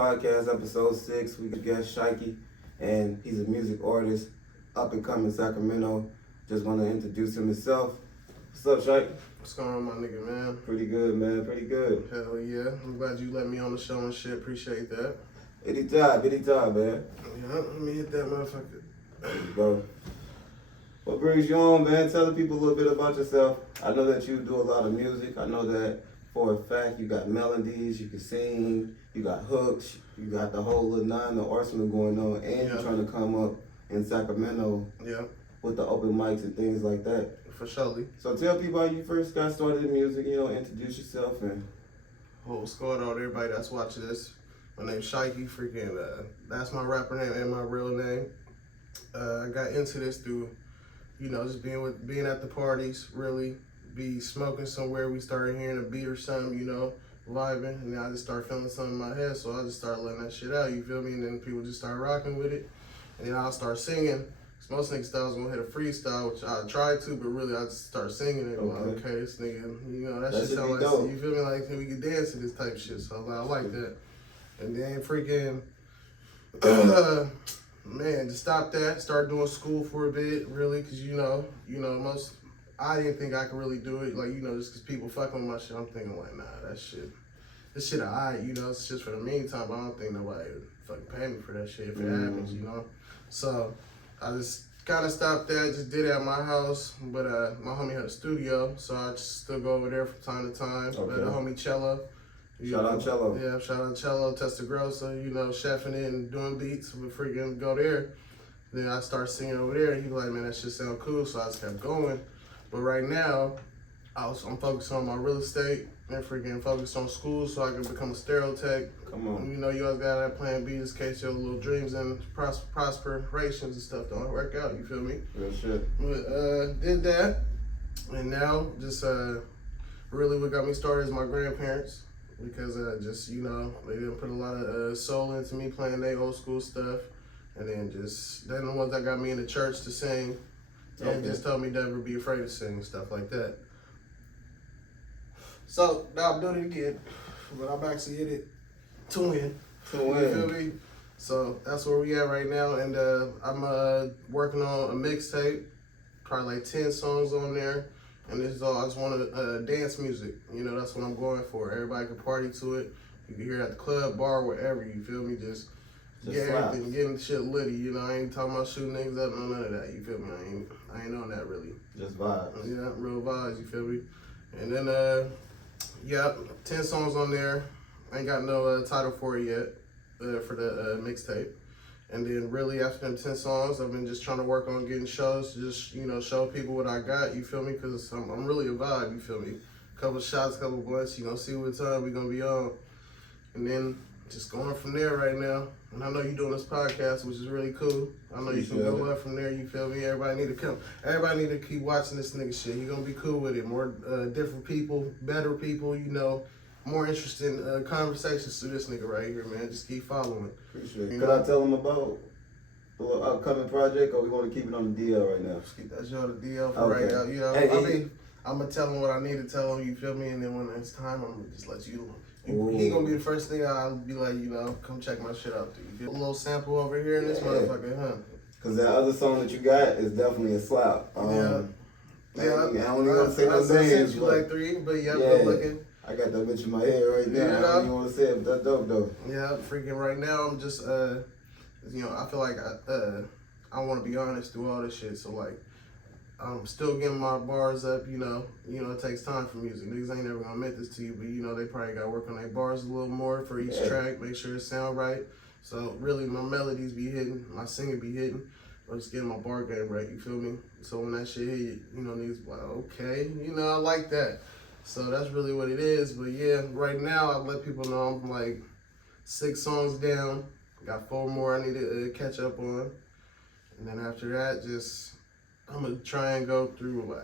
Podcast, episode 6. We guest Chike, and he's a music artist, up and coming Sacramento. Just want to introduce him himself. What's up, Chike? What's going on, my nigga, man? Pretty good, man. Pretty good. Hell yeah. I'm glad you let me on the show and shit. Appreciate that. Anytime, man. Yeah, let me hit that motherfucker. Bro. What brings you on, man? Tell the people a little bit about yourself. I know that you do a lot of music. I know that for a fact you got melodies, you can sing, you got hooks, you got the whole little the arsenal going on, and you're trying to come up in Sacramento with the open mics and things like that. For surely. So tell people how you first got started in music, introduce yourself and what's going on, everybody that's watching this? My name's Chike, that's my rapper name and my real name. I got into this through, just being at the parties, really. Be smoking somewhere, we started hearing a beat or something, vibing, and then I just started feeling something in my head, so I just started letting that shit out, you feel me? And then people just started rocking with it, and then I'll start singing. Most niggas thought I was gonna hit a freestyle, which I tried to, but really I just started singing it. Like, okay, this nigga, that shit sound like, you feel me? Like, we can dance to this type shit, so I like that. And then freaking, man, to stop that, start doing school for a bit, really, cause I didn't think I could really do it, like, just cause people fucking with my shit, I'm thinking like, nah, this shit alright, it's just for the meantime, but I don't think nobody would fucking pay me for that shit if it happens, So, I just kind of stopped that, just did it at my house, but my homie had a studio, so I just still go over there from time to time. Okay. But the homie Cello. Shout out Cello. Yeah, shout out Cello, Testagrossa, chefing it and doing beats, we freaking go there. Then I start singing over there, and he was like, man, that shit sound cool, so I just kept going. But right now, I'm focused on my real estate and freaking focused on school so I can become a stereo tech. Come on. You always got that plan B just in case your little dreams and prosperations and stuff don't work out, you feel me? Real shit. But, did that, and now just really what got me started is my grandparents, because they didn't put a lot of soul into me playing their old school stuff, and then they're the ones that got me in the church to sing. And just told me never be afraid to sing and stuff like that. So now I'm doing it again, but I'm actually in it to win. You feel me? So that's where we at right now, and I'm working on a mixtape, probably like 10 songs on there, and this is all I just want dance music. That's what I'm going for. Everybody can party to it. You can hear it at the club, bar, wherever. You feel me? Just get everything, getting shit litty. I ain't talking about shooting niggas up, none of that. You feel me? I ain't on that really. Just vibes. Yeah, real vibes. You feel me? And then 10 songs on there. I ain't got no title for it yet for the mixtape. And then really after them 10 songs, I've been just trying to work on getting shows to just show people what I got. You feel me? Because I'm really a vibe. You feel me? Couple shots, couple blunts. You gonna see what time we gonna be on, and then just going from there right now. And I know you're doing this podcast, which is really cool. I know you can go up from there, you feel me? Everybody need to come. Everybody need to keep watching this nigga shit. You're going to be cool with it. More different people, better people, more interesting conversations to this nigga right here, man. Just keep following. Appreciate it. Could I tell them about the little upcoming project, or we want to keep it on the DL right now? Just keep that shit on the DL for right now. I'm going to tell him what I need to tell him, you feel me? And then when it's time, I'm going to just let you know. He gonna be the first thing I'll be like, come check my shit out. Dude. A little sample over here in this motherfucker, huh? Cause that other song that you got is definitely a slap. I don't even want to say no names. I sent you like 3, but good looking. I got that bitch in my head right now. I don't even want to say it, but that's dope though. Yeah, freaking right now I'm just, I feel like I want to be honest through all this shit. So like, I'm still getting my bars up, it takes time for music. Niggas ain't never gonna admit this to you, but they probably gotta work on their bars a little more for each track, make sure it sound right. So really my melodies be hitting, my singing be hitting, I'm just getting my bar game right, you feel me? So when that shit hit, niggas be like, okay, I like that. So that's really what it is, but yeah, right now I let people know I'm like 6 songs down, got 4 more I need to catch up on. And then after that, I'm gonna try and go through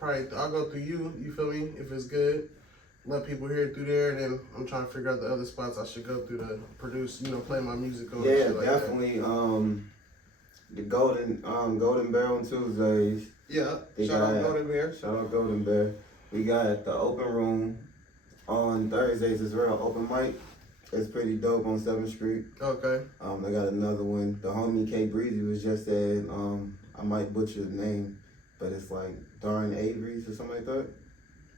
I'll go through you feel me, if it's good. Let people hear it through there, and then I'm trying to figure out the other spots I should go through to produce, play my music on. Yeah, shit like definitely. That. The Golden Bear on Tuesdays. Yeah, shout out Golden Bear. Shout out Golden Bear. We got the open room on Thursdays as well, open mic. It's pretty dope on 7th Street. Okay. They got another one. The homie K Breezy was just at, I might butcher the name, but it's like Darn Avery's or something like that.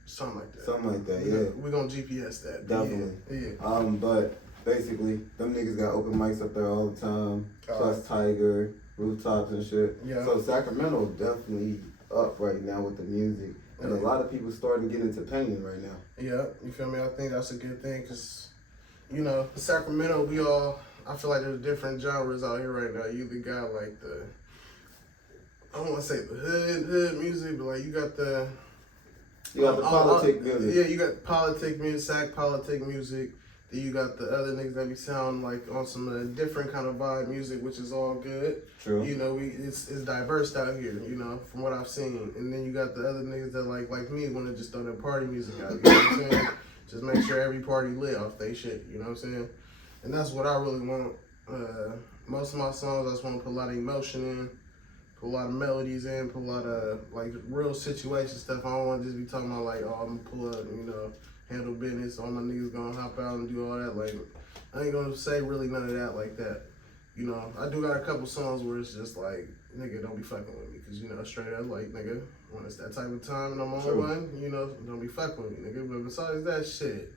Something like that. Something like that, yeah. We're going to GPS that. Definitely. Yeah. But basically, them niggas got open mics up there all the time. Plus Tiger, rooftops and shit. Yeah. So Sacramento definitely up right now with the music. And a lot of people starting to get into painting right now. Yeah, you feel me? I think that's a good thing because, you know, Sacramento, I feel like there's different genres out here right now. You either got like I don't want to say the hood music, but like you got the politic music. Yeah, you got politic music, Sac politic music. Then you got the other niggas that be sound like on some different kind of vibe music, which is all good. True. You know, it's diverse out here, you know, from what I've seen. And then you got the other niggas that like me want to just throw that party music out, you know what I'm saying? Just make sure every party lit off they shit, you know what I'm saying? And that's what I really want. Most of my songs, I just want to put a lot of emotion in, put a lot of melodies in, put a lot of like real situation stuff. I don't want to just be talking about like, oh, I'm gonna pull up, you know, handle business, all my niggas gonna hop out and do all that. Like, I ain't gonna say really none of that like that. You know, I do got a couple songs where it's just like, nigga, don't be fucking with me. Cause, you know, straight up, like, nigga, when it's that type of time and I'm on one, you know, don't be fucking with me, nigga. But besides that shit,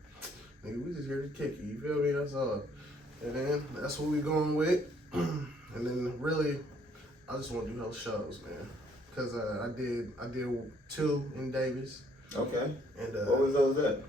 nigga, we just here to kick it, you feel me? That's all. And then, that's what we going with. And then, really, I just want to do hell shows, man. Cause I did 2 in Davis. Okay. And what was those at?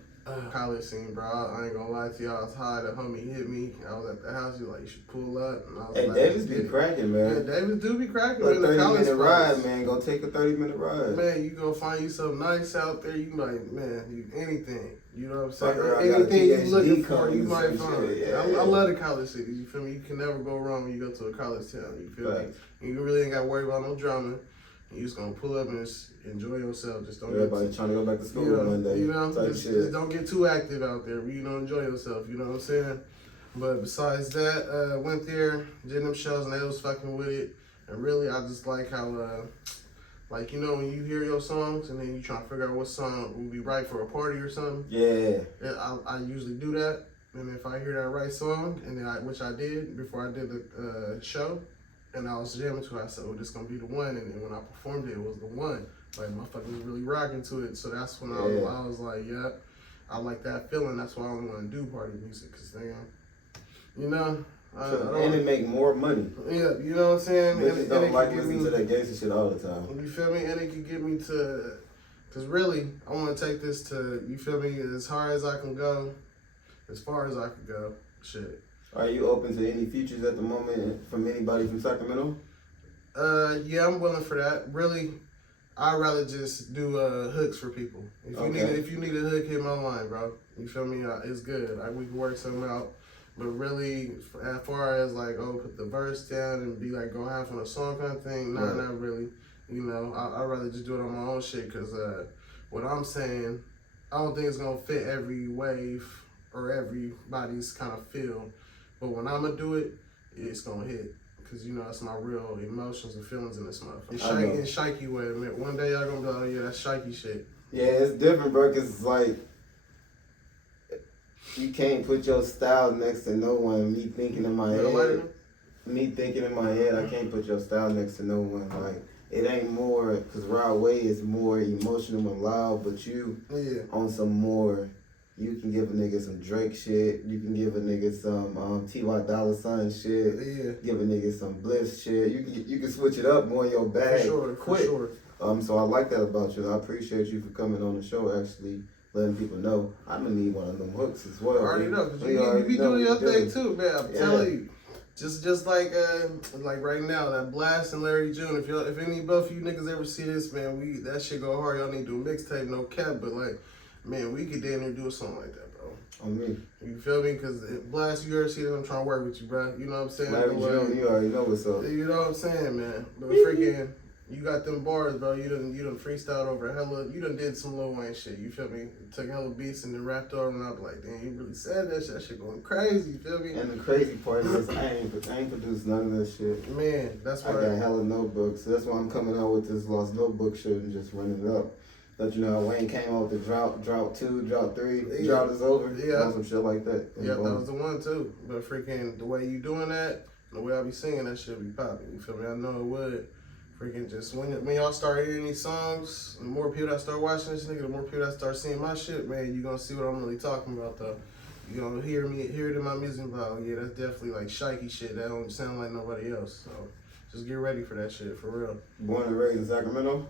College scene, bro. I ain't gonna lie to y'all. I was high. The homie hit me. I was at the house. He was like, you should pull up. And I was like, Davis be cracking, man. Yeah, Davis do be cracking. A Man, 30-minute ride, man. Go take a 30-minute ride. Man, you go find you something nice out there. You can be like, man, anything. You know what I'm saying? Fucker, anything you looking for, you might find. Yeah, I love the college cities. You feel me? You can never go wrong when you go to a college town. You feel me? And you really ain't got to worry about no drama. You just gonna pull up and just enjoy yourself. Just don't everybody trying to go back to school one day. You know, just don't get too active out there. You know, enjoy yourself. You know what I'm saying? But besides that, went there, did them shows, and they was fucking with it. And really, I just like how, like, you know, when you hear your songs and then you trying to figure out what song would be right for a party or something. Yeah. I usually do that. And if I hear that right song, and then which I did before I did the show. And I was jamming to it. I said, oh, this gonna be the one. And then when I performed it, it was the one. Like, motherfuckers was really rocking to it. So that's when I was like, yeah, I like that feeling. That's why I only want to do party music. Because, you know. And it make more money. Yeah, you know what I'm saying? Bitches don't like listening to that gangster shit all the time. You feel me? And it can get me to, because really, I want to take this to, you feel me, as high as I can go, as far as I can go. Shit. Are you open to any features at the moment from anybody from Sacramento? Yeah, I'm willing for that. Really, I'd rather just do hooks for people. If you need a hook, hit my line, bro. You feel me? It's good. We can work something out. But really, as far as like, put the verse down and be like, go half on a song kind of thing, not really. You know, I'd rather just do it on my own shit because what I'm saying, I don't think it's going to fit every wave or everybody's kind of feel. But when I'm going to do it, it's going to hit. Because, you know, that's my real emotions and feelings in this motherfucker. And Chike way, man. One day y'all going to be like, oh, yeah, that's Chike shit. Yeah, it's different, bro, because it's like, you can't put your style next to no one. Me thinking in my head, I can't put your style next to no one. Like, it ain't more, because Rod Way is more emotional and loud, but you on some more, you can give a nigga some Drake shit, you can give a nigga some T.Y. Dolla $ign shit, give a nigga some Bliss shit, you can switch it up more in your bag quick. For sure. So I like that about you. I appreciate you for coming on the show, actually. Letting people know I'm gonna need one of them hooks as well. I already know, cause you be doing your thing too, man. I'm telling you, just like right now, that Blast and Larry June. If any both of you niggas ever see this, man, that shit go hard. Y'all need to do a mixtape, no cap, but like, man, we could damn near do a song like that, bro. On me. You feel me? Cause Blast, you already see that I'm trying to work with you, bro. You know what I'm saying? Larry June, you already know what's up. You know what I'm saying, man. But freaking. You got them bars, bro. You done freestyled over hella. You done did some Lil Wayne shit. You feel me? Took hella beats and then rapped over, and I was like, damn, you really said that shit. That shit going crazy. You feel me? And the crazy part is I ain't produced none of that shit. Man, that's why I got hella notebooks. So that's why I'm coming out with this Lost Notebook shit and just running it up. But you know, Wayne came out with the drought 2, drought 3, Yeah. drought is over. Yeah. Some shit like that. Yeah, that was the one too. But freaking the way you doing that, the way I be singing that shit be popping. You feel me? I know it would. Freaking just when y'all start hearing these songs, the more people that start watching this nigga, the more people that start seeing my shit, man, you gonna see what I'm really talking about though. You gonna hear it in my music about, yeah, that's definitely like Chike shit. That don't sound like nobody else. So just get ready for that shit, for real. Born and raised in Sacramento?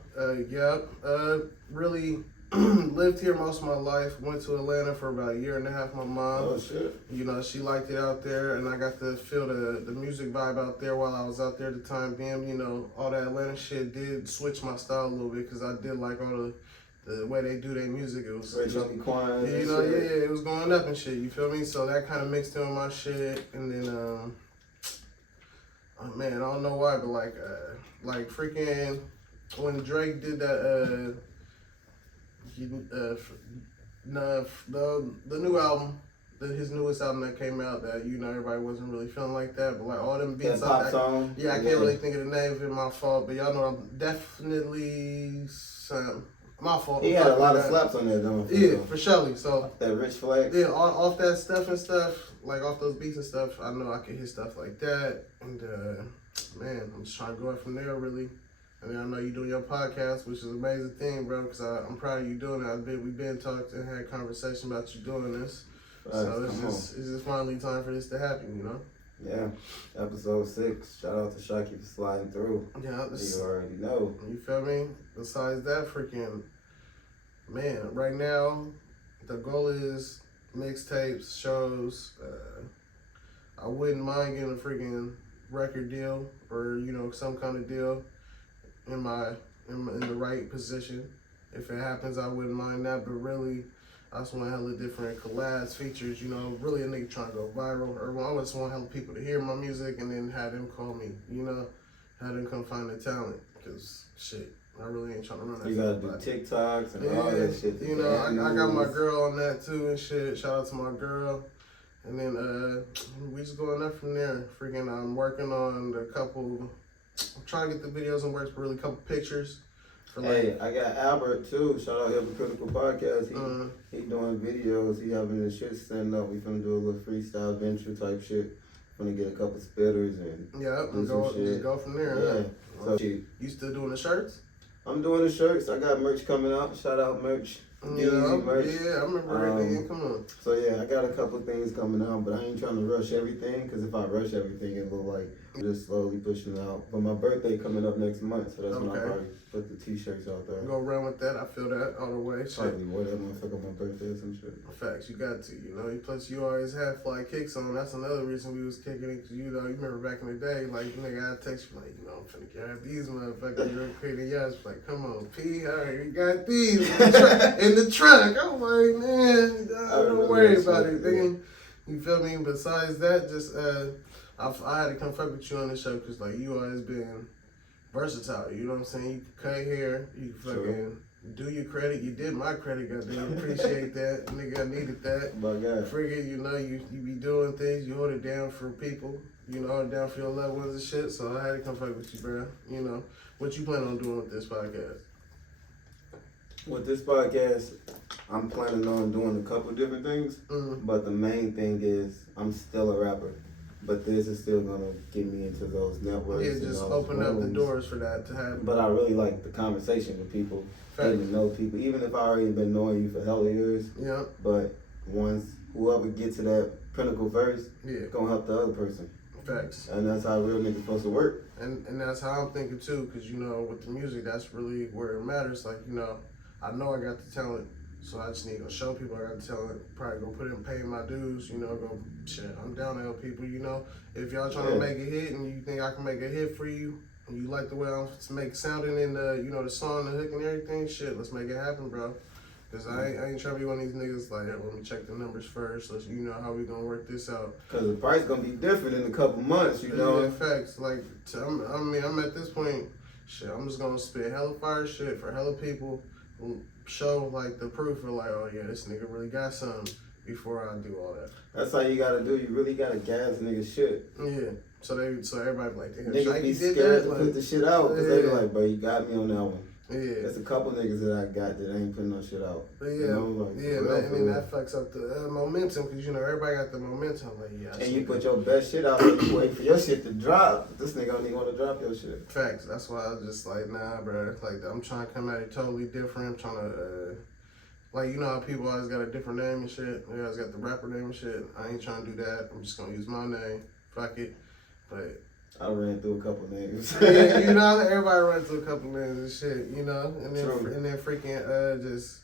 Really lived here most of my life. Went to Atlanta for about a year and a half. My mom. Oh shit. You know, she liked it out there, and I got to feel the music vibe out there while I was out there at the time being. You know, all that Atlanta shit did switch my style a little bit because I did like all the way they do their music. It was, it was going up and shit. You feel me? So that kind of mixed in with my shit, and then oh man, I don't know why, but like freaking when Drake did that the new album, his newest album that came out, that you know everybody wasn't really feeling like that, but like all them beats, pop song. Yeah, I can't really think of the name of it. My fault, but y'all know I'm definitely my fault. He had a lot of slaps on there, though. Yeah, for surely. So that Rich Flex. Yeah, off that stuff and stuff, like off those beats and stuff, I know I can hit stuff like that, and man, I'm just trying to go up from there really. And then I know you doing your podcast, which is an amazing thing, bro, because I'm proud of you doing it. We've been talking and had a conversation about you doing this. So it's just finally time for this to happen, you know? Yeah. Episode 6. Shout out to Chike for sliding through. Yeah. You already know. You feel me? Besides that, freaking, man, right now, the goal is mixtapes, shows. I wouldn't mind getting a freaking record deal or, you know, some kind of deal in the right position. If it happens, I wouldn't mind that, but really I just want hella different collabs, features, you know, really a nigga trying to go viral, or I just want hella people to hear my music and then have them call me, you know, have them come find the talent, because shit, I really ain't trying to run that. You gotta do TikToks and all that shit. You know, I got my girl on that too and shit. Shout out to my girl. And then we just going up from there. Freaking, I'm working on I'm trying to get the videos in works, but really a couple pictures. Hey, I got Albert too. Shout out Hypocritical Podcast. He doing videos. He having his shit stand up. We finna do a little freestyle venture type shit. Finna get a couple spitters and just go from there. Yeah. So you still doing the shirts? I'm doing the shirts. I got merch coming out. Shout out merch. Merch. Yeah, I remember everything. Come on. So yeah, I got a couple things coming out, but I ain't trying to rush everything, because if I rush everything, it look like I'm just slowly pushing it out. But my birthday coming up next month, so that's when I probably put the t-shirts out there. Go around with that. I feel that all the way. Probably wear that motherfucker on my birthday or some shit. Facts, you got to, you know. Plus, you always had fly kicks on. That's another reason we was kicking it, because you know, you remember back in the day, like nigga, I text you like, you know, I'm finna get these motherfuckers real quick, and y'all was like, come on, P, all right, you got these in the truck. I'm like, man, don't worry about it, nigga. You feel me? Besides that, just I had to come fuck with you on the show because like you always been versatile. You know what I'm saying? You can cut hair, you can fucking do your credit. You did my credit, goddamn. Appreciate that, nigga. I needed that. My God. Friggin', you know, you be doing things. You hold it down for people. You know, hold it down for your loved ones and shit. So I had to come fuck with you, bro. You know, what you plan on doing with this podcast? With this podcast, I'm planning on doing a couple different things, but the main thing is I'm still a rapper. But this is still gonna get me into those networks. Yeah, just open up the doors for that to happen. But I really like the conversation with people, getting to know people, even if I already been knowing you for hella years. Yeah. But once whoever gets to that pinnacle first, it's gonna help the other person. Facts. And that's how real niggas supposed to work. And that's how I'm thinking too, because you know, with the music, that's really where it matters. Like, you know, I know I got the talent, so I just need to show people I got the talent. Probably go put in paying my dues, you know, go shit. I'm down to help people, you know. If y'all trying to make a hit and you think I can make a hit for you, and you like the way I'm sounding in the, you know, the song, the hook and everything, shit, let's make it happen, bro. Cause I ain't trying to be one of these niggas like, hey, let me check the numbers first. Let's, you know, how we gonna work this out. Cause the price gonna be different in a couple months, you know. Yeah, facts. Like, I'm at this point, shit. I'm just gonna spit hella fire shit for hella people. Show like the proof of like, oh yeah, this nigga really got something before I do all that. That's how you gotta do. You really gotta gas nigga shit. Yeah. So everybody be like, damn, niggas Chike be did scared that. to put the shit out because they be like, bro, you got me on that one. Yeah. There's a couple niggas that I got that ain't putting no shit out. But yeah, you know, like, yeah, man, and then that fucks up the momentum because you know everybody got the momentum. Like, yeah, and you put your best shit out there, you wait for your shit to drop. This nigga don't even want to drop your shit. Facts. That's why I was just like, nah, bro. Like, I'm trying to come at it totally different. I'm trying to, like, you know how people always got a different name and shit. They always got the rapper name and shit. I ain't trying to do that. I'm just gonna use my name. Fuck it. But I ran through a couple names. yeah, you know, everybody runs through a couple names and shit, you know, and then True. and then freaking just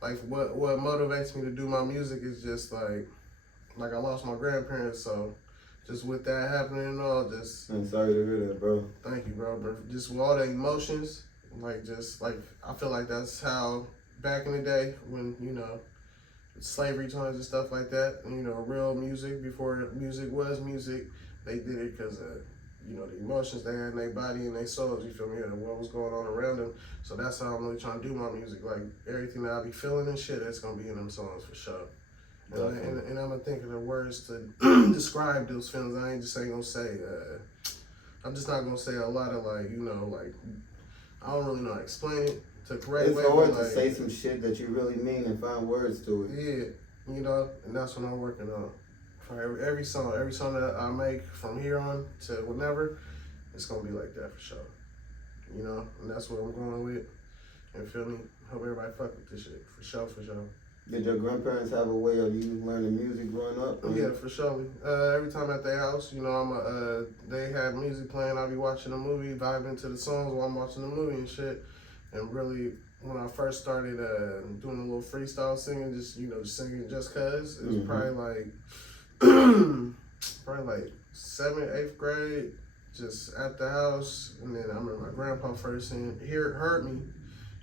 like what motivates me to do my music is just like I lost my grandparents, so just with that happening and all, just I'm sorry to hear that, bro. thank you, bro. But just with all the emotions, like just like I feel like that's how back in the day when you know slavery times and stuff like that, and you know real music before music was music, they did it because of you know the emotions they had in their body and their souls. You feel me? And what was going on around them. So that's how I'm really trying to do my music. Like everything that I be feeling and shit, that's gonna be in them songs for sure. And I'm gonna think of the words to describe those feelings. I ain't gonna say. I'm just not gonna say a lot of like you know like I don't really know how to explain it to correct It's way. hard to like, say some shit that you really mean and find words to it. Yeah, you know, and that's what I'm working on. For every song that I make from here on to whenever, it's gonna be like that for sure. You know, and that's what I'm going with. And feel me? Hope everybody fuck with this shit for sure, for sure. Did your grandparents have a way of you learning music growing up? Yeah, for sure. Every time at their house, you know, they have music playing. I'll be watching a movie, vibing to the songs while I'm watching the movie and shit. And really, when I first started doing a little freestyle singing, just you know, singing just cause, it was probably like. Probably like 7th, 8th grade, just at the house, and then I remember my grandpa first heard me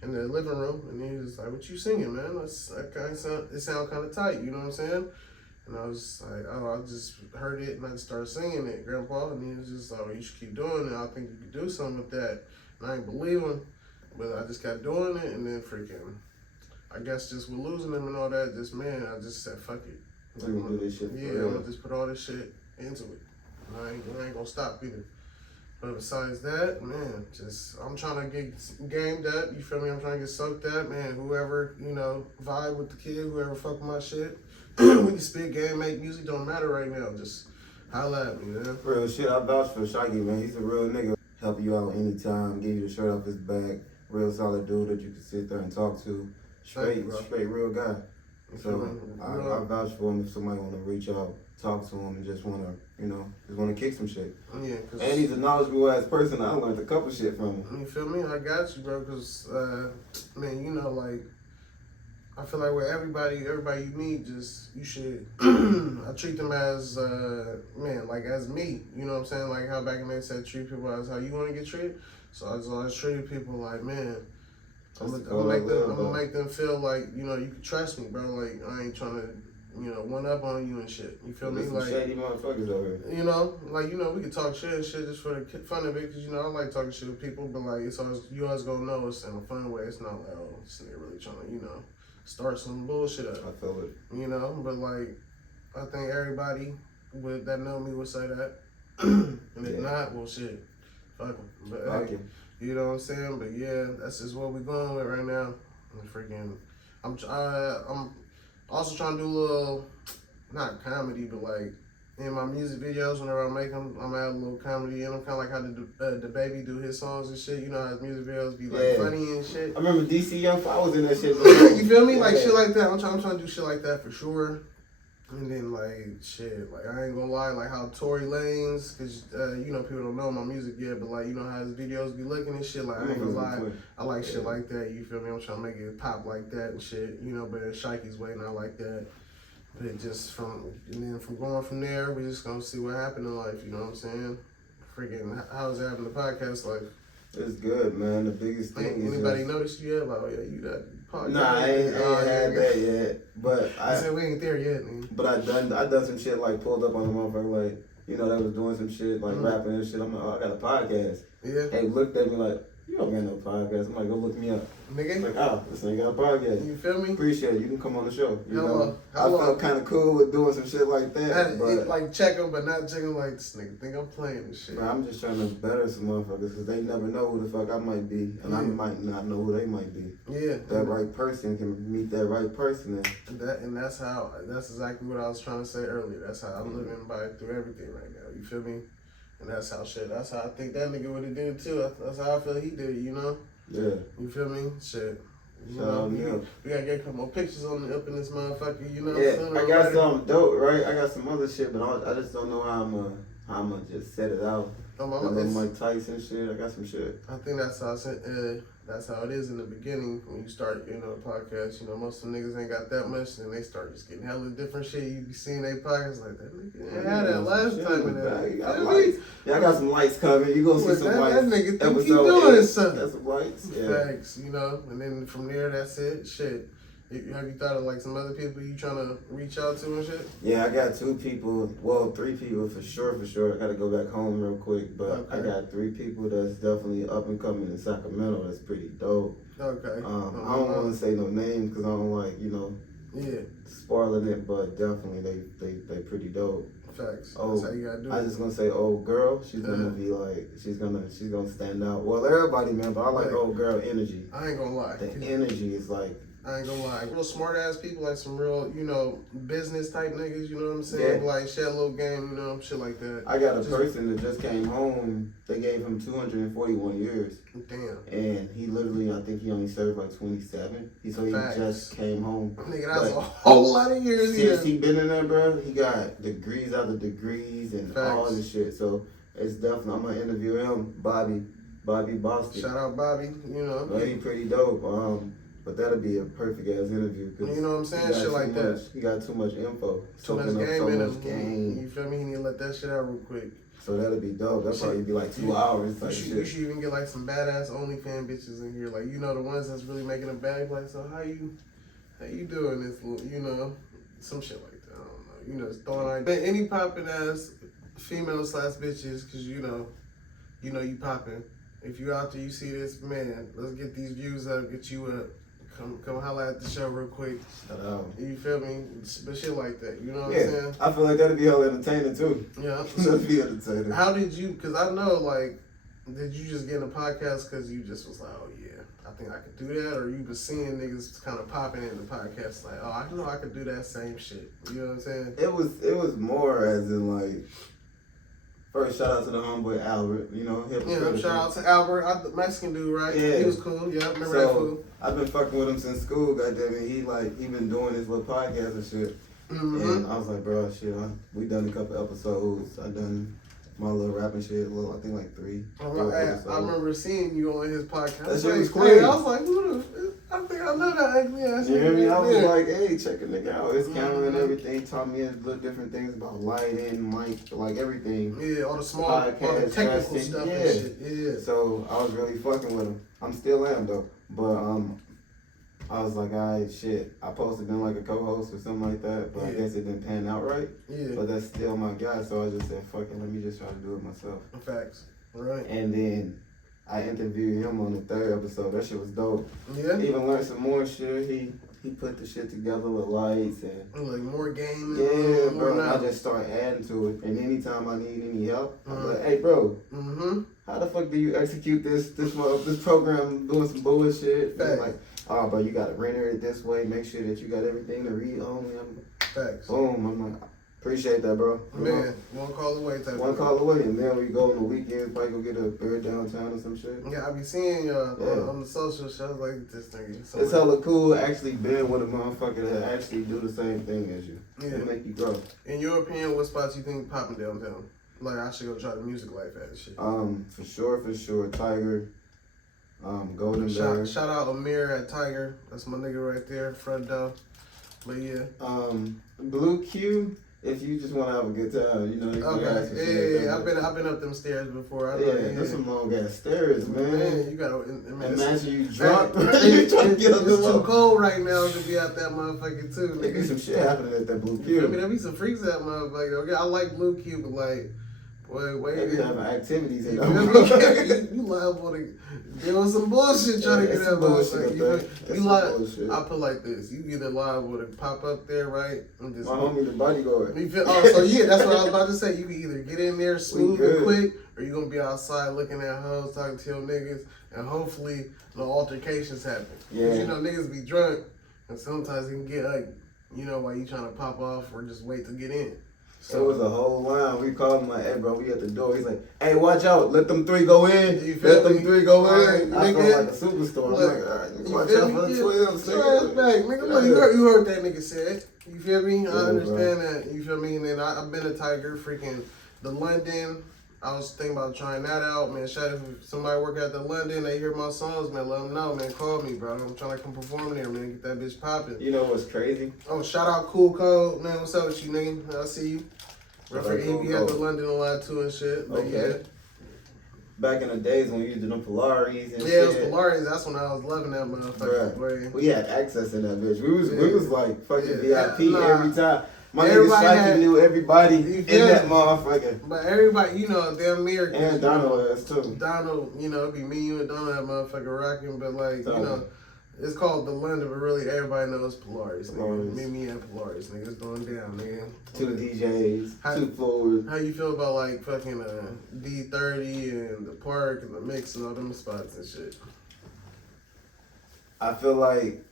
in the living room, and he was like, "What you singing, man? It sound kind of tight, you know what I'm saying?" And I was like, "Oh, I just heard it, and I just started singing it, Grandpa." And he was just like, "Oh, you should keep doing it. I think you could do something with that." And I ain't believe him, but I just kept doing it, and then freaking, I guess just with losing him and all that, I just said, "Fuck it." I'm gonna do this shit. Yeah, I'm gonna just put all this shit into it. I ain't gonna stop either. But besides that, man, I'm trying to get gamed up. You feel me? I'm trying to get soaked up, man. Whoever you know vibe with the kid, whoever fuck with my shit, we can spit game, make music. Don't matter right now. Just holla at me, man. Real shit. I vouch for Chike, man. He's a real nigga. Help you out anytime. Give you the shirt off his back. Real solid dude that you can sit there and talk to. Straight real guy. So I vouch for him if somebody want to reach out, talk to him, and just want to kick some shit. Yeah, and he's a knowledgeable ass person. I learned a couple shit from him. You feel me? I got you, bro. Cause man, you know, like I feel like with everybody you meet, just you should. I treat them as man, like as me. You know what I'm saying? Like how back in the day said treat people as how you want to get treated. So I just always treated people like man. I'm gonna make them feel like, you know, you can trust me, bro. Like, I ain't trying to, you know, one up on you and shit. You feel me? Some like, shady motherfuckers over here. you know, like, you know, we can talk shit and shit just for the fun of it, because, you know, I like talking shit with people, but, like, you always gonna know it's in a fun way. It's not like, oh, this nigga really trying to, you know, start some bullshit up. I feel it. You know, but, like, I think everybody that know me would say that. And if not, well, shit. Fuck them. But, Fuck hey, you know what I'm saying? But, yeah, that's just what we're going with right now. I'm also trying to do a little, not comedy, but like in my music videos, whenever I make them, I'm adding a little comedy in them, kind of like how the baby do his songs and shit. You know how his music videos be like funny and shit. I remember DC Young Fly was in that shit. You feel me? Like shit like that. I'm trying to do shit like that for sure. And then like shit, like I ain't gonna lie, like how Tory Lanez, cause you know people don't know my music yet, but like you know how his videos be looking and shit. Like I ain't gonna lie, I like shit like that. You feel me? I'm trying to make it pop like that and shit. You know, but in Shike's way, not like that. But just from going from there, we just gonna see what happened in life. You know what I'm saying? Freaking, how's it having the podcast life? It's good, man. The biggest thing is anybody noticed you yet? Like, oh yeah, you that podcast? Nah, I ain't had that yet. But I said we ain't there yet, man. But I done some shit like pulled up on the motherfucker like, you know, that was doing some shit like rapping and shit. I'm like, oh, I got a podcast. Yeah. They looked at me like, You don't got no podcast. Somebody go look me up. Nigga. Like, this ain't got a podcast. You feel me? Appreciate it. You can come on the show. You Hello. know? I felt kind of cool with doing some shit like that. But like check them, but not check them like this nigga think I'm playing this shit. Bro, I'm just trying to better some motherfuckers because they never know who the fuck I might be. And I might not know who they might be. Yeah. That right person can meet that right person. And that's exactly what I was trying to say earlier. That's how I'm living by through everything right now. You feel me? And that's how I think that nigga would have did it too. That's how I feel he did it, you know? Yeah. You feel me? Shit. You So, know, we gotta get a couple more pictures up in this motherfucker, you know what Yeah, I'm saying? I got something dope, right? I got some other shit, but I just don't know how I'm gonna just set it out. I'm Mike Tyson shit. I got some shit. I think that's how it is in the beginning when you start, a podcast. You know, most of the niggas ain't got that much, and they start just getting hella different shit. You be seeing they podcasts like that nigga had that last time in that. Yeah, I got some lights coming. You gonna see some lights. That nigga think he doing something. Got some lights. Yeah. Facts, and then from there, that's it. Shit. Have you thought of like some other people you trying to reach out to and shit? Yeah, I got 2 people. Well, 3 people for sure. I gotta go back home real quick, but I got 3 people that's definitely up and coming in Sacramento. That's pretty dope. Okay. I don't want to say no names because I don't like spoiling it, but definitely they pretty dope. Facts. That's how you gotta do it. I just gonna say old girl. She's gonna be like she's gonna stand out. Well, everybody, man, but I like old girl energy. I ain't gonna lie. The energy is like. I ain't gonna lie. Real smart ass people, like some real, business type niggas, you know what I'm saying? Yeah. Like, share a little game, shit like that. I got a person that just came home. They gave him 241 years. Damn. And he literally, I think he only served like 27. He just came home. Nigga, that's a whole lot of years. Since he been in there, bro, he got degrees after degrees and all this shit. So it's definitely, I'm gonna interview him, Bobby Boston. Shout out Bobby, Well, he pretty dope. But that'll be a perfect ass interview. You know what I'm saying? Shit like that. He got too much info. Too much game in him. You feel me? He need to let that shit out real quick. So that'll be dope. That'll probably be like 2 hours. You should even get like some badass OnlyFans bitches in here. Like, the ones that's really making a bag. Like, so how you doing this? Some shit like that. I don't know. It's throwing like. But any popping ass female / bitches, cause you popping. If you out there, you see this, man, let's get these views up, get you up. Come holla at the show real quick. You feel me? But shit like that, you know what I'm saying? I feel like that'd be hella entertaining too. Yeah. That'd be entertaining. How did you, because I know, like, did you just get in a podcast because you just was like, oh yeah, I think I could do that? Or you was seeing niggas kind of popping in the podcast like, oh, I know I could do that same shit. You know what I'm saying? It was more as in like, first, shout out to the homeboy Albert, shout out to Albert, the Mexican dude, right? Yeah. He was cool, yeah, remember that fool. I've been fucking with him since school, goddamn it. He been doing his little podcast and shit. Mm-hmm. And I was like, bro, shit, we done a couple episodes. I done my little rapping shit, I think like 3. I remember seeing you on his podcast. That shit was crazy. I was like, I think I know that ugly ass. You hear me? I was like, hey, check a nigga out. His camera and everything. Taught me little different things about lighting, mic, like everything. Yeah, all the technical stuff and shit. Yeah. So I was really fucking with him. I'm still am though. But I was like, alright, shit. I posted been like a co-host or something like that, but I guess it didn't pan out right. Yeah. But that's still my guy, so I just said, fuck it, let me just try to do it myself. Facts. Right. And then I interviewed him on the 3rd episode. That shit was dope. Yeah. Even learned some more shit. He put the shit together with lights and like more game. Yeah, bro. I just started adding to it. And anytime I need any help, I'm like, hey, bro. Mm-hmm. How the fuck do you execute this program doing some bullshit? Like, oh, bro, you gotta render it this way. Make sure that you got everything to read only. Facts. Boom. I'm like, appreciate that, bro. Man, one call away type. One call away, and then we go on the weekends, probably go get a beer downtown or some shit. Yeah, I be seeing you on the social shows like this thing. So it's hella cool actually being with a motherfucker that actually do the same thing as you. Yeah. It make you grow. In your opinion, what spots you think popping downtown? Like I should go try the music life at shit. For sure. Tiger. Golden Bear. Shout out Amir at Tiger. That's my nigga right there, front door. But yeah. Blue Q. If you just want to have a good time, Okay. Yeah. I've been up them stairs before. There's some long ass stairs, man. You gotta imagine you drunk. You trying to get up there. It's too cold right now to be out that motherfucker too. There be some shit happening at that Blue Q. There be some freaks at motherfucker. Okay, I like Blue Q, but like, They be having activities in you them. you liable to deal with some bullshit trying to get that bullshit. You liable. I put like this. You either liable to pop up there, right? And just, my homie, the bodyguard. So yeah, that's what I was about to say. You can either get in there smooth and quick, or you gonna be outside looking at hoes, talking to your niggas, and hopefully no altercations happen. Yeah. You know, niggas be drunk, and sometimes it can get ugly. You know, while you trying to pop off or just wait to get in. So it was a whole line. We called him like, hey, bro, we at the door. He's like, hey, watch out. Let them three go in. Let them three go in. I felt like a superstar. I'm like, all right, watch out for the 12. Nigga, look, you heard that nigga said. You feel me? I understand that. You feel me? And then I've been a Tiger, freaking the London. I was thinking about trying that out, man. Shout out if somebody work at the London, they hear my songs, man. Let them know, man. Call me, bro. I'm trying to come perform there, man. Get that bitch popping. You know what's crazy? Oh, shout out Cool Code, man. What's up with you, nigga? I see you. Referee, he be at the London a lot too and shit. But yeah. Back in the days when we used to do them Pilares and shit. Yeah, it was Pilares. That's when I was loving that motherfucker. Right. We had access in that bitch. We was like fucking VIP every time. My nigga Chike knew everybody in that motherfucker. But everybody, you know, damn near. And Donald ass too. Donald, you know, it'd be me, you, and Donald, that motherfucker rocking. But like, you know, it's called the London, but really everybody knows Pilares. Me and Pilares, nigga. It's going down, nigga. 2 DJs, 2 floors. How you feel about like fucking D30 and the park and the mix and all them spots and shit? I feel like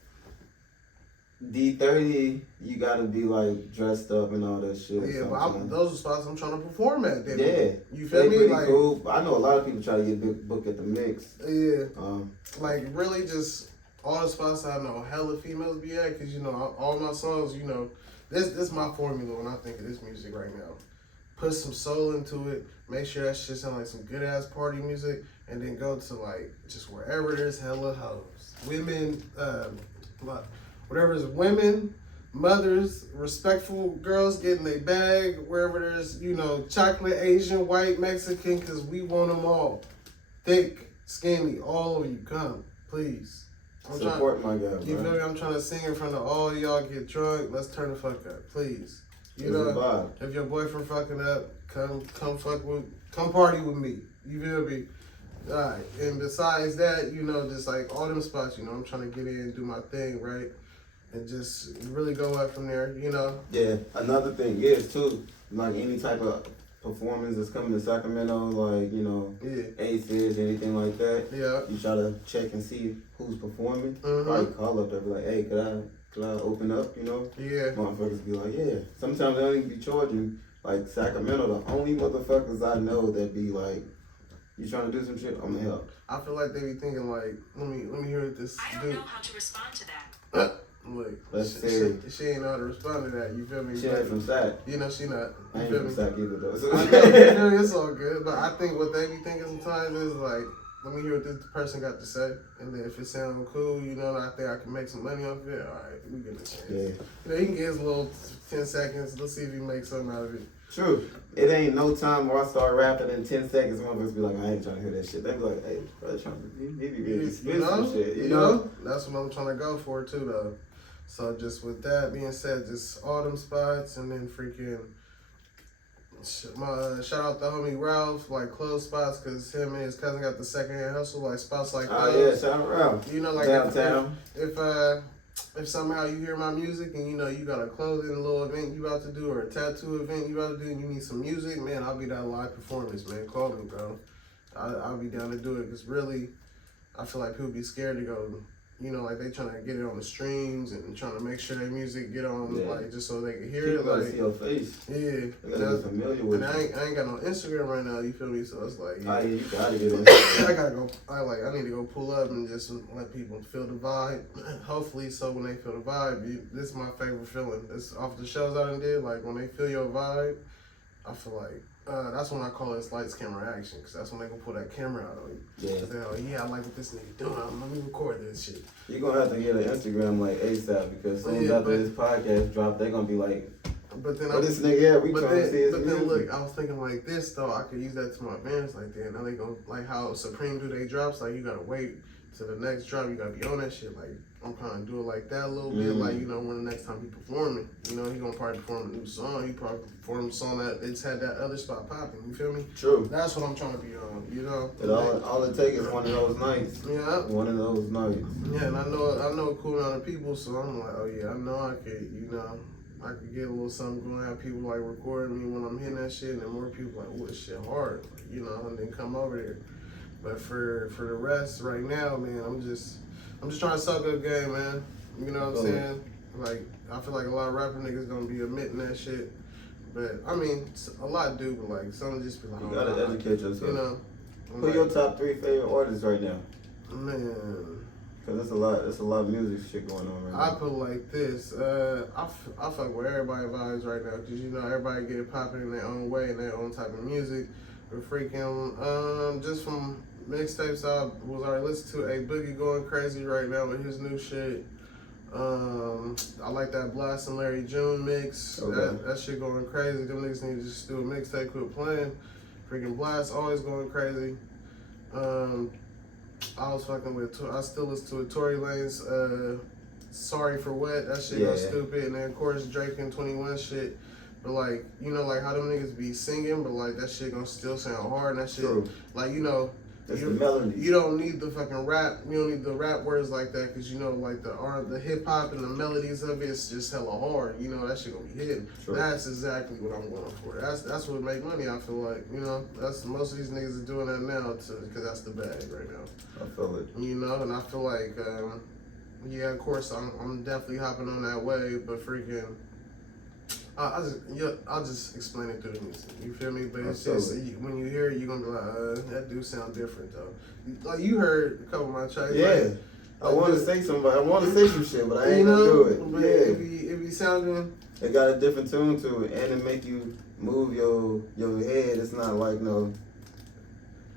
D30, you gotta be like dressed up and all that shit. Yeah, but those are spots I'm trying to perform at. Then. Yeah, you feel me? Pretty like, cool. I know a lot of people try to get booked at the mix. Yeah, like really just all the spots I know hella females be at, cause you know all my songs, you know, this is my formula when I think of this music right now. Put some soul into it. Make sure that shit sound like some good ass party music, and then go to like just wherever there's hella hoes, women, whatever is women, mothers, respectful girls getting a bag, wherever there's, you know, chocolate, Asian, white, Mexican, because we want them all. Thick, skinny, all of you, come, please. Support my guy, you feel me? I'm trying to sing in front of all y'all, get drunk, let's turn the fuck up, please. You know, if your boyfriend fucking up, come party with me. You feel me? Alright, and besides that, you know, just like all them spots, you know, I'm trying to get in and do my thing, right? And just really go up from there, you know? Yeah, another thing is, too, like any type of performance that's coming to Sacramento, like, you know, Aces, anything like that. Yeah. You try to check and see who's performing. Probably call up there, be like, hey, could I open up, you know? Yeah. Motherfuckers be like, yeah. Sometimes they don't even be charging. Like, Sacramento, the only motherfuckers I know that be like, you trying to do some shit? I'm gonna help. I feel like they be thinking like, let me hear what this I don't know how to respond to that. Look, she ain't know how to respond to that. You feel me? She ain't from Sac. You know she not. I ain't from Sac either though. So. I know, it's all good, but I think what they be thinking sometimes is like, let me hear what this person got to say, and then if it sounds cool, you know, I think I can make some money off it. All right, we get a chance. Yeah. You know, he can get his little 10 seconds. Let's see if he makes something out of it. True. It ain't no time where I start rapping in 10 seconds. Motherfuckers be like, I ain't trying to hear that shit. They be like, hey, bro, trying to really spit some shit. You know? That's what I'm trying to go for too, though. So just with that being said, just all them spots, and then freaking shout out the homie Ralph, like close spots, cause him and his cousin got the secondhand hustle, like spots like those. Oh yeah, shout out Ralph. You know, like downtown. If somehow you hear my music and you know you got a clothing little event you about to do or a tattoo event you about to do and you need some music, man, I'll be that live performance, man. Call me, bro. I'll be down to do it, because really, I feel like people be scared to go. You know, like they trying to get it on the streams and trying to make sure their music get on, like just so they can hear it. Like, see your face. Yeah, they gotta get familiar with and I ain't got no Instagram right now. You feel me? So it's like, yeah, you gotta get on. I gotta go. I need to go pull up and just let people feel the vibe. Hopefully, so when they feel the vibe, this is my favorite feeling. It's off the shows I done did. Like when they feel your vibe, I feel like. That's when I call it lights, camera, action, because that's when they gonna pull that camera out on you. Yeah. They're like, yeah, I like what this nigga doing. Let me record this shit. You're gonna have to get an Instagram like ASAP, because soon as after this podcast drop, they're gonna be like, but then this nigga, we trying to see his music. But then look, I was thinking like this though, I could use that to my advantage like that. Now they gonna, like how Supreme do they drops, like you gotta wait to the next drop, you gotta be on that shit. Like I'm kind of do it like that a little bit, like, you know, when the next time he performing, you know, he gonna probably perform a new song. He probably perform a song that it's had that other spot popping. You feel me? True. That's what I'm trying to be on. You know. And all it takes is one of those nights. Yeah. One of those nights. Yeah, and I know a cool amount of people, so I'm like, oh yeah, I know I could, you know, I could get a little something going, have people like recording me when I'm hitting that shit, and then more people like, oh, this shit hard, like, you know, and then come over there. But for the rest, right now, man, I'm just trying to suck up game, man. You know what I'm saying? Like, I feel like a lot of rapper niggas gonna be admitting that shit. But I mean, a lot do, but like some just be like, You gotta educate yourself. You know. Who are your top 3 favorite artists right now? Man. Cause there's a lot of music shit going on right now. I put it like this. I fuck with everybody vibes right now, cause you know everybody get it popping in their own way and their own type of music. But freaking just from mixtapes I was already listening to, A Boogie going crazy right now with his new shit. I like that Blast and Larry June mix. Okay. That shit going crazy. Them niggas need to just do a mixtape, quit playing. Freaking Blast always going crazy. I was fucking with. I still listen to Tory Lanez. Sorry for What. That shit goes stupid. And then of course Drake and 21 shit. But like, you know, like how them niggas be singing, but like that shit gonna still sound hard. And that shit, like, you know. It's the melodies. You don't need the fucking rap. You don't need the rap words like that, because you know, like the hip hop and the melodies of it is just hella hard. You know, that shit gonna be hitting. Sure. That's exactly what I'm going for. That's what make money. I feel like, you know, that's most of these niggas are doing that now because that's the bag right now. I feel it. You know, and I feel like, yeah, of course, I'm definitely hopping on that wave, but freaking. I'll just explain it through the music. You feel me? But it's just when you hear it, you're gonna be like, that do sound different though. Like you heard a couple of my tracks. Yeah. I want to say something. I want to say some shit, but I ain't gonna do it. But yeah. If you sounding, it got a different tune to it, and it make you move your head. It's not like no.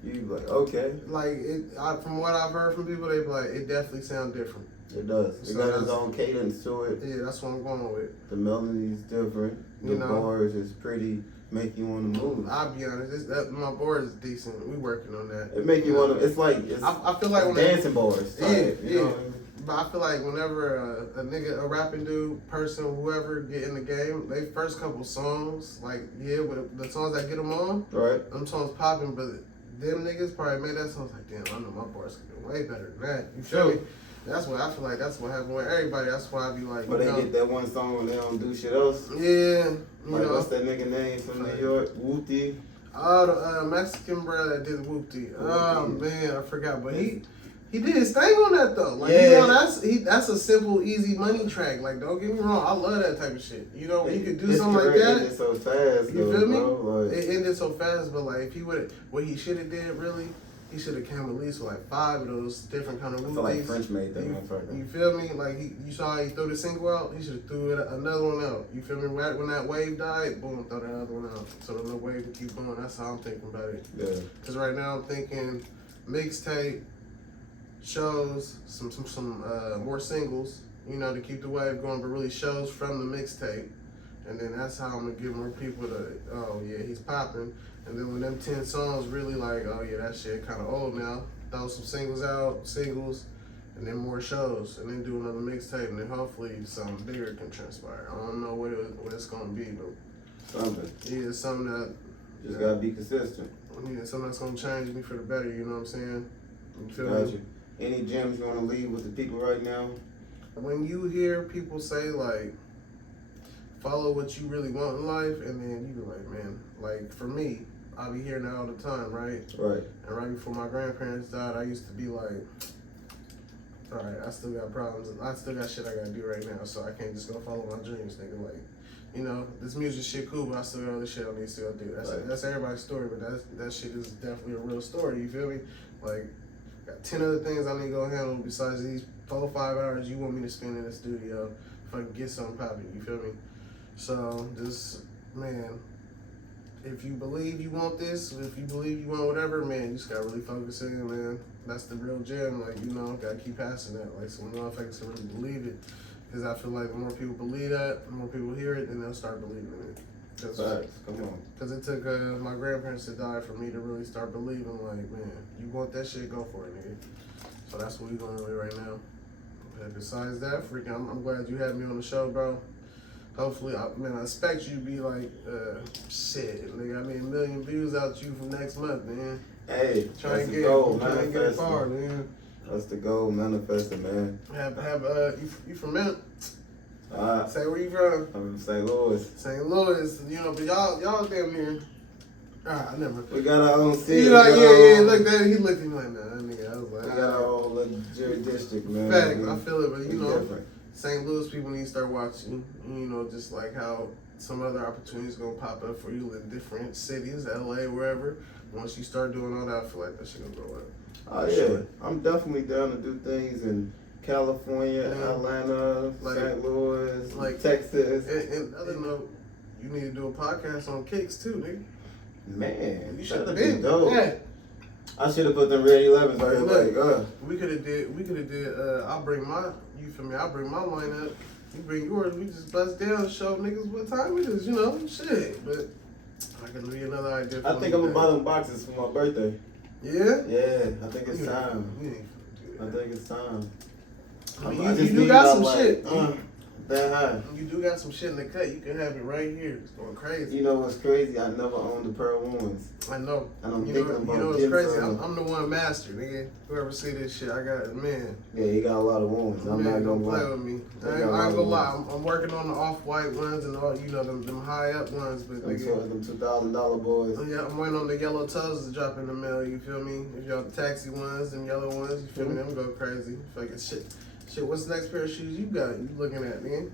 You be like, okay. Like from what I've heard from people, they be like, it definitely sound different. It does. It got its own cadence to it. Yeah, that's what I'm going with. The melody's different. The bars is pretty, make you want to move. I'll be honest, my bar is decent. We working on that. It make you want to. It's like I feel like when dancing bars. Yeah. You know? But I feel like whenever a rapping dude, person, whoever get in the game, they first couple songs, like with the songs that get them on, right? Them songs popping, but them niggas probably made that song like, damn, I know my bars could be way better than that. You feel me? That's what I feel like. That's what happened with everybody. That's why I be like, but they get that one song when they don't do shit else. Yeah, you like, know. What's that nigga name from New York? Whoopty. Oh, the Mexican bro that did Whoopty. Oh man, I forgot. But he did his thing on that though. Like, you know, that's a simple, easy money track. Like, don't get me wrong, I love that type of shit. You know, when you could do something like that. It so fast. You feel me? Bro, like, it ended so fast, but like if he would, what he should have did really. He should have came at least with like 5 of those different kind of movies. I feel like French made that motherfucker. You feel me? Like you saw how he threw the single out. He should have threw another one out. You feel me? Right when that wave died, boom, throw that other one out. So the wave would keep going. That's how I'm thinking about it. Yeah. Cause right now I'm thinking mixtape, shows, some more singles. You know, to keep the wave going, but really shows from the mixtape. And then that's how I'm gonna give more people oh yeah, he's popping. And then when them 10 songs really like, oh yeah, that shit kind of old now. Throw some singles out, and then more shows, and then do another mixtape, and then hopefully something bigger can transpire. I don't know what it's gonna be, but something. Yeah, it's something that just gotta be consistent. Yeah, something that's gonna change me for the better. You know what I'm saying? You feel me? You. Any gems you wanna leave with the people right now? When you hear people say like, follow what you really want in life, and then you be like, man, like for me, I be hearing that all the time, right? Right. And right before my grandparents died, I used to be like, all right, I still got problems. I still got shit I gotta do right now, so I can't just go follow my dreams, nigga. Like, you know, this music shit cool, but I still got other shit I need to still do. That's everybody's story, but that shit is definitely a real story. You feel me? Like, got 10 other things I need to go handle besides these 4 or 5 hours you want me to spend in the studio if I can get something popping. You feel me? So just, man, if you believe you want this, if you believe you want whatever, man, you just gotta really focus in, man. That's the real gem. Like, you know, gotta keep passing that. Like, so motherfuckers can really believe it. Because I feel like the more people believe that, the more people hear it, then they'll start believing it. Facts. Come on. Because it took my grandparents to die for me to really start believing, like, man, you want that shit, go for it, nigga. So that's what we going with right now. But besides that, freaking, I'm glad you had me on the show, bro. Hopefully, I expect you to be like, shit, nigga. I mean, 1 million views out you from next month, man. Hey, Try that's and the goal, get far, man. That's the goal, manifesting, man. You from Mint? Say where you from? I'm from St. Louis. St. Louis, but y'all damn near. Never mind. We got our own city. He like, yeah, look that. He looked at me like, nah, nigga. I was like, We got our own little jurisdiction, man. Facts, I feel it, but you know, different. St. Louis people need to start watching. You know, just like how some other opportunities gonna pop up for you in different cities, LA, wherever. Once you start doing all that, I feel like that shit gonna grow up. Oh yeah, sure. I'm definitely down to do things in California, Atlanta, St. Louis, Texas. And other note, you need to do a podcast on Kicks too, nigga. Man, you should have been. Dope. Yeah. I should have put them Red 11s like, We could have did. I'll bring my. You feel me? I'll bring my lineup. You bring yours. We just bust down, show niggas what time it is. You know, shit. But I can be another idea. I think I'm gonna buy them boxes for my birthday. Yeah. Yeah, I think it's time. I think it's time. I mean, you do got some shit. That high. You do got some shit in the cut. You can have it right here. It's going crazy. You know what's crazy? I never owned the Pearl ones. I know. And I'm thinking about what's getting crazy? some. I'm the one master, nigga. Whoever see this shit, I got man. Yeah, you got a lot of ones. I'm not gonna play with me. I ain't gonna lie. I'm working on the off-white ones and all, you know, them high-up ones. But them $2,000 boys. Yeah, I'm waiting on the yellow toes to drop in the mail. You feel me? If y'all the taxi ones, them yellow ones, you feel me? Them go crazy. Fucking shit. What's the next pair of shoes you got? You looking at, man?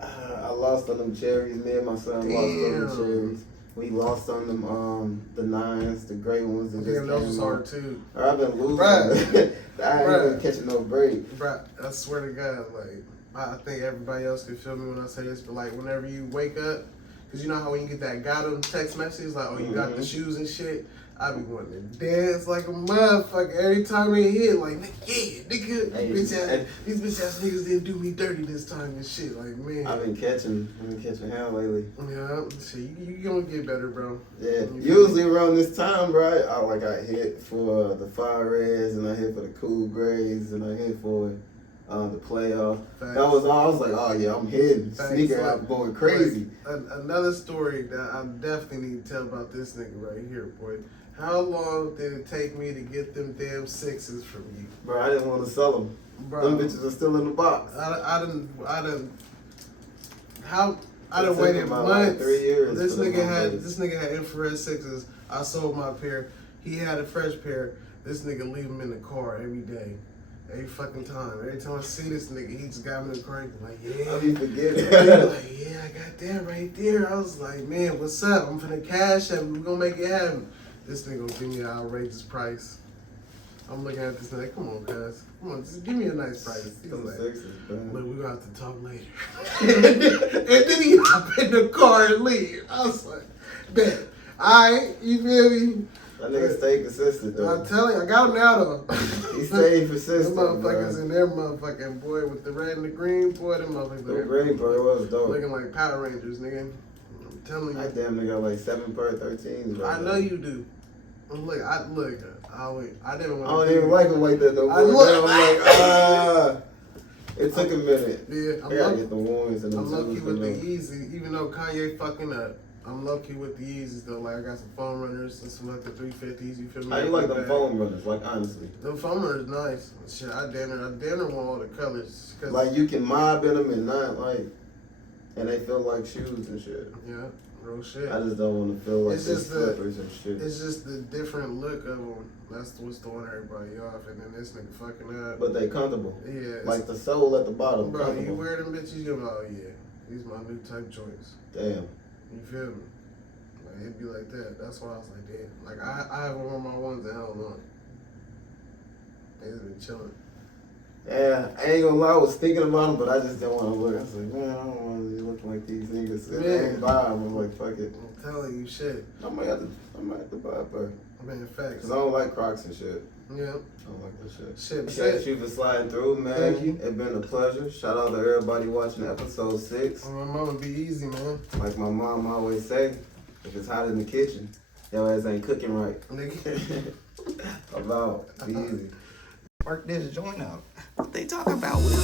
I lost on them cherries. Me and my son lost on them cherries. We lost on them the 9s, the gray ones. That just those was hard too. I've been losing. I ain't been catching no break. Bruh, I swear to God, like I think everybody else can feel me when I say this, but like whenever you wake up, cause you know how when you get that got 'em text message, like, oh, you got the shoes and shit. I be wanting to dance like a motherfucker every time they hit. Like, yeah, nigga, these bitch ass niggas didn't do me dirty this time and shit. Like, man. I've been catching hell lately. Yeah, shit, you gonna get better, bro. Yeah, usually around this time, bro, I hit for the Fire Reds and I hit for the Cool Grays and I hit for the playoff. Facts. That was all. I was like, oh yeah, I'm hitting. Sneaker out going crazy. Another story that I definitely need to tell about this nigga right here, boy. How long did it take me to get them damn 6s from you? Bro, I didn't want to sell them. Bro, them bitches are still in the box. I done waited months. Like 3 years. This nigga had infrared 6s. I sold my pair. He had a fresh pair. This nigga leave them in the car every day. Every fucking time. Every time I see this nigga, he just got me in the car. Like, yeah. I be forgetting. Like, yeah, I got that right there. I was like, man, what's up? I'm finna cash him. We're gonna make it happen. This nigga gonna give me an outrageous price. I'm looking at this nigga. Come on, cuz. Come on, just give me a nice price. He's like, look, we're gonna have to talk later. And then he hop in the car and leave. I was like, bet. Alright, you feel me? That nigga stay consistent though. I'm telling you, I got him now though. He stayed persistent. Them motherfuckers in there, motherfucking boy, with the red and the green, boy, them motherfuckers. The green boy was dope. Looking like Power Rangers, nigga. I'm telling you. I damn near got like 7 pair of 13s. I know you do. Look, I didn't want to. I don't even like them like that though. I'm like, it took a minute. Yeah, I gotta get the ones and the I'm low-key with the Yeezy, even though Kanye fucking up. I'm low-key with the Yeezys though. Like I got some foam runners and some like the 350s. You feel me? How you like them foam runners? Like honestly, them foam runners nice. Shit, I damn near want all the colors. Like you can mob in them and not like, and they feel like shoes and shit. Yeah, real shit. I just don't want to feel like slippers and shit. It's just the different look of them. That's what's throwing everybody off, and then this nigga fucking up. But they comfortable. Yeah. Like the sole at the bottom. Bro, you wear them bitches, you're like, oh yeah, these my new type joints. Damn. You feel me? Like, it'd be like that. That's why I was like, damn. Like, I haven't worn my ones in hell long. They just been chilling. Yeah, I ain't gonna lie, I was thinking about them, but I just didn't want to look. I was like, man, I don't want to be looking like these niggas. And I ain't buy them. I'm like, fuck it. I'm telling you, shit. I might have to buy a pair. I mean, facts. Cause I don't like Crocs and shit. Yeah. I don't like that shit. Shit. Appreciate you for sliding through, man. Thank you. It's been a pleasure. Shout out to everybody watching episode 6. My mama be easy, man. Like my mom always say, if it's hot in the kitchen, your ass ain't cooking right. Nigga. About be easy. work this joint out. What they talking about, Will?